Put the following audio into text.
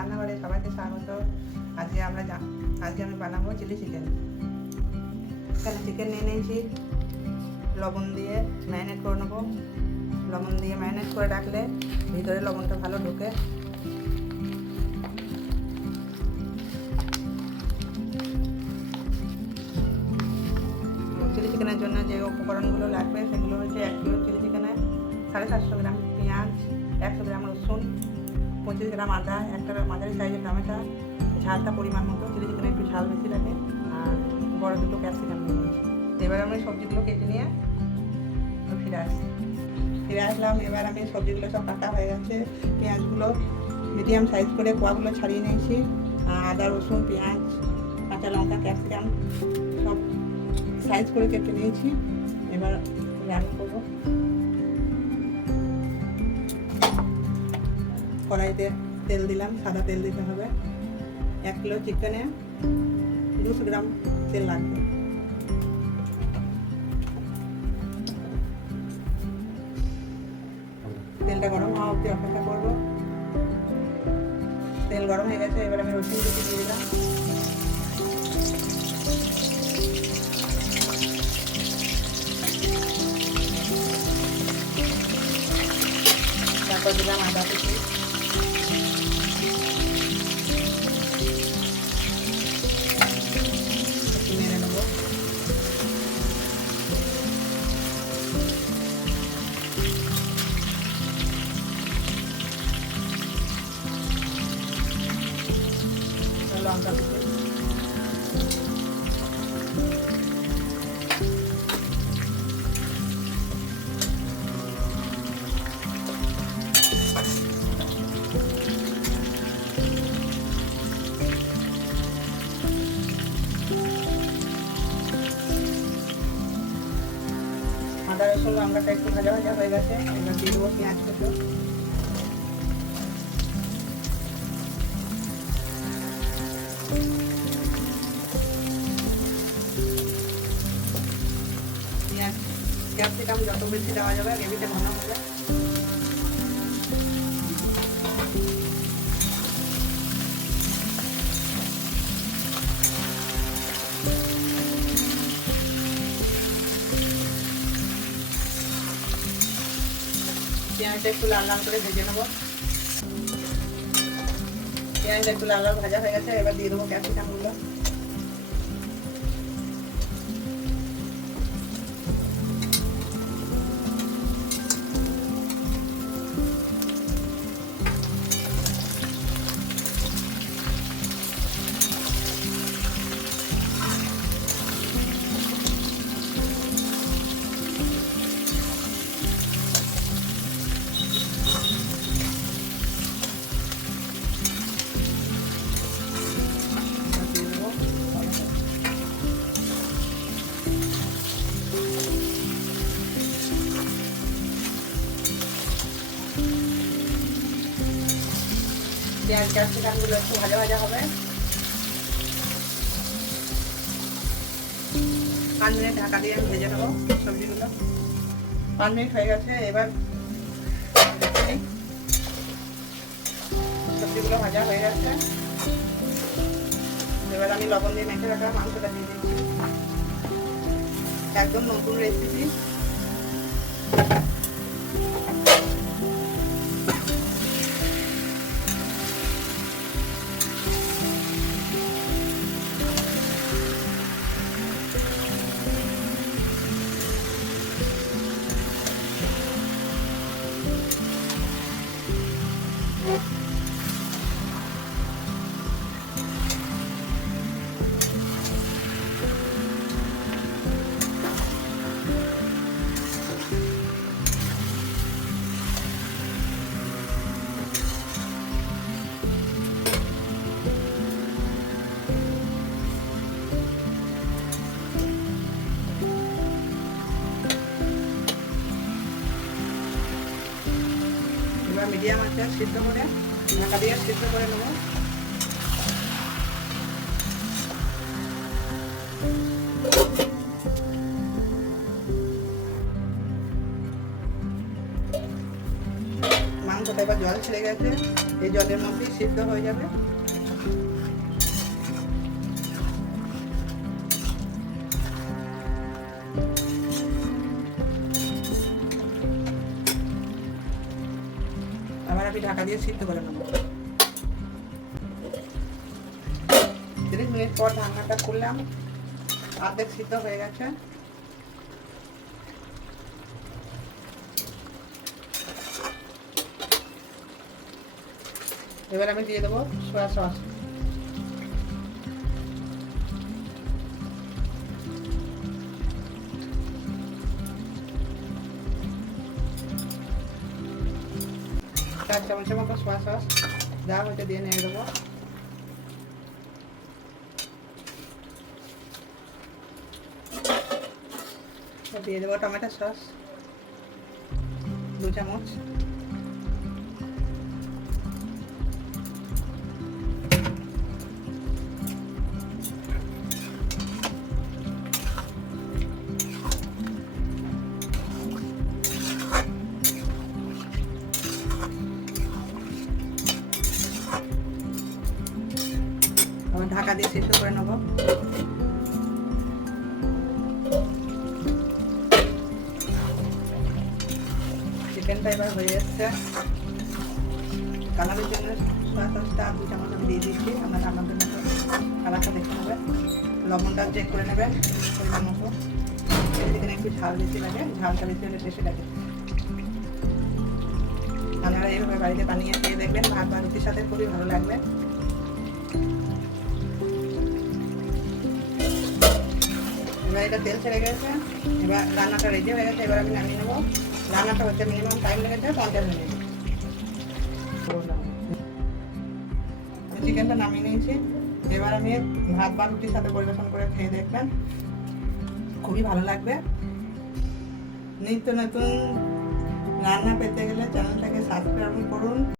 রান্নাঘরে সবাইকে স্বাগত। আজকে আমি বানাবো চিলি চিকেন। এখানে চিকেন নিয়ে নিয়েছি, লবণ দিয়ে ম্যারিনেট করে নেবো। লবণ দিয়ে ম্যারিনেট করে রাখলে ভিতরে লবণটা ভালো ঢোকে। চিলি চিকেনের জন্য যে উপকরণগুলো লাগবে সেগুলো হচ্ছে 1 কিলো চিলি চিকেনে 750 গ্রাম পেঁয়াজ, 100 গ্রাম রসুন, 25 গ্রাম আদা, একটা মাঝারি সাইজের টমেটো, ঝালটা পরিমাণ মতো, চিলি চিকেনে একটু ঝাল বেশি লাগে, আর বড় 2টো ক্যাপসিকাম নিয়ে নিয়েছি। এবার আমি সবজিগুলো কেটে নিয়ে ফিরে আসলাম। এবার আমি সবজিগুলো সব কাটা হয়ে গেছে। পেঁয়াজগুলো মিডিয়াম সাইজ করে কোয়াগুলো ছাড়িয়ে নিয়েছি। আদা, রসুন, পেঁয়াজ, কাঁচা লঙ্কা, ক্যাপসিকাম সব সাইজ করে কেটে নিয়েছি। এবার রান্না করবো। কড়াইতে তেল দিলাম, সাদা তেল দিতে হবে। 1 কিলো চিকেনে 200 গ্রাম তেল লাগবে। তেলটা গরম হওয়া অবধি অপেক্ষা করবো। তেল গরম হয়ে গেছে, এবার আমি রসুন কুচি দিয়ে দিলাম। তারপর দিলাম আদা কুচি, একটু নেড়ে নেবো। লঙ্কা কুচি, আদা রসুন লঙ্কাটা একটু ভাজা ভাজা হয়ে গেছে। এবার দিয়ে দেবো পেঁয়াজ কুচো। পেঁয়াজ ক্যাপসিকাম যত বেশি দেওয়া যাবে গ্রেভিটা ঘন হবে। পেঁয়াজটা একটু লাল লাল করে ভেজে নেবো। পেঁয়াজটা একটু লাল লাল ভাজা হয়ে গেছে, এবার দিয়ে দেবো ক্যাপসিকামগুলো। পেঁয়াজ ক্যাপসিকামগুলো একটু ভাজা ভাজা হবে। 5 মিনিট ঢাকা দিয়ে আমি ভেজে নেবো সবজিগুলো। 5 মিনিট হয়ে গেছে, এবার সবজিগুলো ভাজা হয়ে গেছে। এবার আমি লবণ দিয়ে মেখে রাখা মাংসটা দিয়ে দিচ্ছি। একদম নতুন রেসিপি। এবার মিডিয়াম আঁচে সিদ্ধ করে ঢাকা দিয়ে সিদ্ধ করে নেব। মাংসটা এবার জল ছেড়ে গেছে, এই জলের মধ্যেই সিদ্ধ হয়ে যাবে। আবার আমি ঢাকা দিয়ে সিদ্ধ করে নেবো। 30 মিনিট পর ঢাকনাটা খুললাম, অর্ধেক সিদ্ধ হয়ে গেছে। এবার আমি দিয়ে দেবো সয়া সস। চার চামচের মতো সয়া সস যা হয়েছে দিয়ে নিয়ে দেবো। দিয়ে দেবো টমেটো সস 2 চামচ। আবার ঢাকা দিয়ে সিদ্ধ করে নেবো। চিকেনটা এবার হয়ে যাচ্ছে। কালারের জন্য সয়া সসটা 2 চামচ আমি দিয়ে দিচ্ছি। আপনারা আপনাদের মতো কালারটা দেখে নেবেন। লবণটা চেক করে নেবেন পরিমাণ মতো। এখানে একটু ঝাল বেশি লাগে, ঝালটা বেশি হলে বেশি লাগে। আপনারা এইভাবে বাড়িতে বানিয়ে খেয়ে দেখবেন, ভাত বা রুটির সাথে খুবই ভালো লাগবে। এবার এটা তেল ছেড়ে গেছে, এবার রান্নাটা রেডি হয়ে গেছে। এবার আমি নামিয়ে নেবো। রান্নাটা হচ্ছে মিনিমাম টাইম লেগেছে 50 মিনিট। চিকেনটা নামিয়ে নিয়েছি। এবার আমি ভাত বা রুটির সাথে পরিবেশন করে খেয়ে দেখবেন, খুবই ভালো লাগবে। নিত্য নতুন রান্না পেতে গেলে চ্যানেলটাকে সাবস্ক্রাইব করুন।